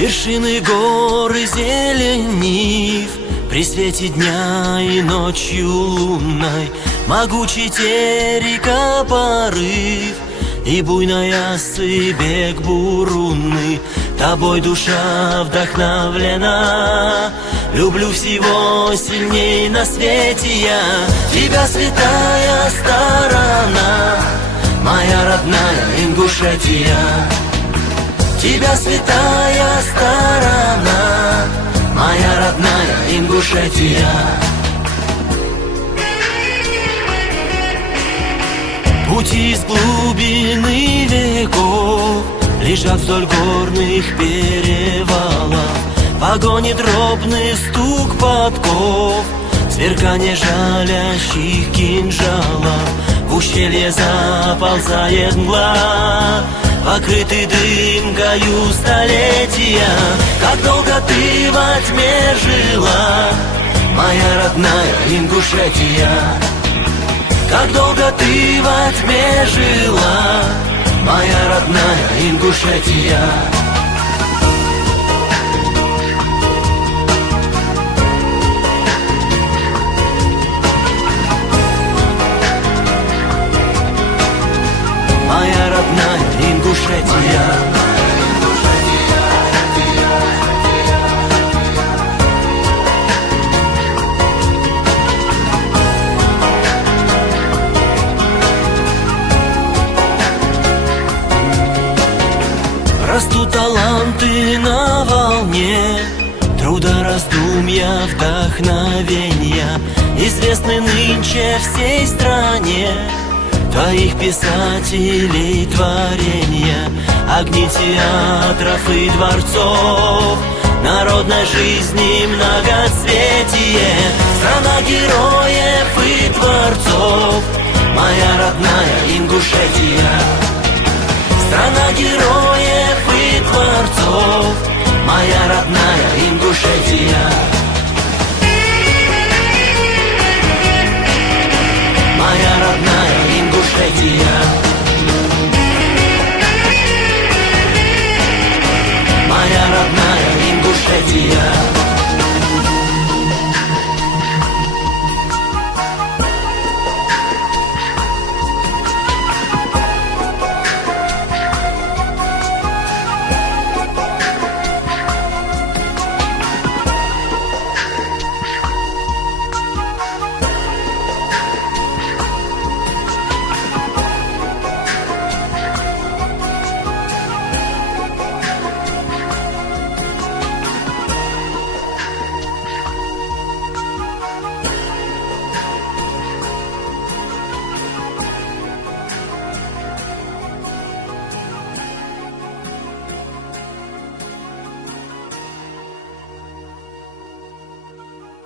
Вершины гор и зелень нив, при свете дня и ночью лунной, могучий терека порыв и буйная асы бег бурунный. Тобой душа вдохновлена, люблю всего сильней на свете я. Тебя, святая сторона, моя родная Ингушетия. Тебя, святая сторона, моя родная Ингушетия. Пути из глубины веков лежат вдоль горных перевалов, погони дробный стук подков, сверкание жалящих кинжалов. В ущелье заползает мгла, покрытый дымкою столетия. Как долго ты во тьме жила, моя родная Ингушетия. Как долго ты во тьме жила, моя родная Ингушетия. Моя родная Ингушетия. Растут таланты на волне труда, раздумья, вдохновения, известны нынче всей стране твоих писателей творения. Огни театров и дворцов, народной жизни многоцветие, страна героев и творцов, моя родная Ингушетия. Страна героев и творцов, моя родная Ингушетия. Моя родная Ингушетия. Моя родная Ингушетия.